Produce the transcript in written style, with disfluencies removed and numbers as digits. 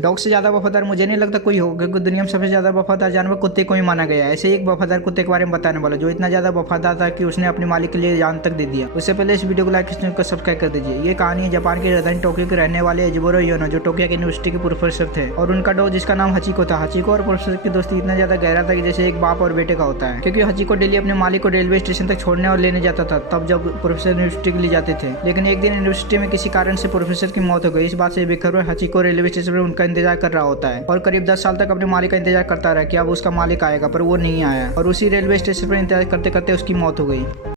Dog से ज्यादा वफादार मुझे नहीं लगता कोई होगा, क्योंकि दुनिया में सबसे ज्यादा वफादार जानवर कुत्ते को ही माना गया है। ऐसे ही एक वफादार कुत्ते के बारे में बताने वाला जो इतना ज्यादा वफादार था कि उसने अपने मालिक के लिए जान तक दे दिया। उससे पहले इस वीडियो को लाइक को सब्सक्राइब कर दीजिए। ये कहानी है जापान की राजधानी टोक्यो के रहने वाले एजिबोरो योनो, जो टोक्यो यूनिवर्सिटी के प्रोफेसर थे, और उनका डॉग जिसका नाम हचिको था। हचिको और प्रोफेसर की दोस्ती इतना ज्यादा गहरा था कि जैसे एक बाप और बेटे का होता है, क्योंकि हचिको डेली अपने मालिक को रेलवे स्टेशन तक छोड़ने और लेने जाता था तब जब प्रोफेसर यूनिवर्सिटी के लिए जाते थे। लेकिन एक दिन यूनिवर्सिटी में किसी कारण से प्रोफेसर की मौत हो गई। इस बात से बेखबर हुए हचिको रेलवे स्टेशन पर उनका इंतजार कर रहा होता है और करीब 10 साल तक अपने मालिक का इंतजार करता रहा कि अब उसका मालिक आएगा, पर वो नहीं आया और उसी रेलवे स्टेशन पर इंतजार करते करते उसकी मौत हो गई।